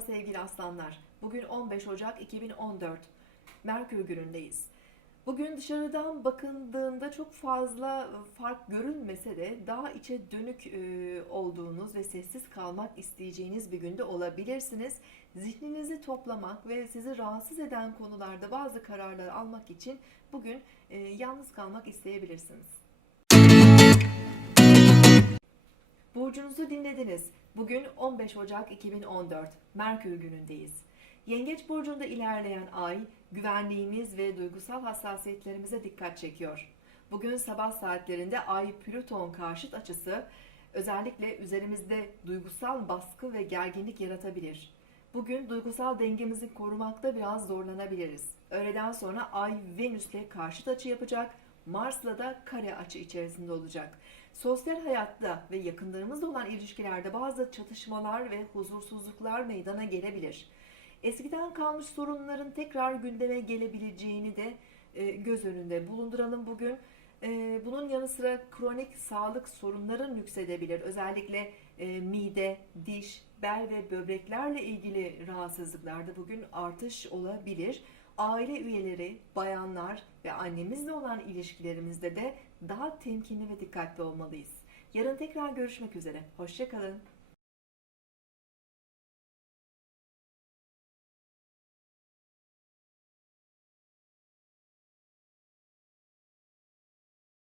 sevgili aslanlar. Bugün 15 Ocak 2014. Merkür günündeyiz. Bugün dışarıdan bakıldığında çok fazla fark görünmese de daha içe dönük e, olduğunuz ve sessiz kalmak isteyeceğiniz bir günde olabilirsiniz. Zihninizi toplamak ve sizi rahatsız eden konularda bazı kararlar almak için bugün e, yalnız kalmak isteyebilirsiniz. Burcunuzu dinlediniz. Bugün 15 Ocak 2014. Merkür günündeyiz. Yengeç burcunda ilerleyen ay güvenliğimiz ve duygusal hassasiyetlerimize dikkat çekiyor. Bugün sabah saatlerinde ay Plüton karşıt açısı özellikle üzerimizde duygusal baskı ve gerginlik yaratabilir. Bugün duygusal dengemizi korumakta biraz zorlanabiliriz. Öğleden sonra ay Venüs'le karşıt açı yapacak. Mars'la da kare açı içerisinde olacak. Sosyal hayatta ve yakınlarımızla olan ilişkilerde bazı çatışmalar ve huzursuzluklar meydana gelebilir. Eskiden kalmış sorunların tekrar gündeme gelebileceğini de e, göz önünde bulunduralım bugün. E, bunun yanı sıra kronik sağlık sorunları nüksedebilir. Özellikle e, mide, diş, bel ve böbreklerle ilgili rahatsızlıklarda bugün artış olabilir. Aile üyeleri, bayanlar ve annemizle olan ilişkilerimizde de daha temkinli ve dikkatli olmalıyız. Yarın tekrar görüşmek üzere. Hoşçakalın.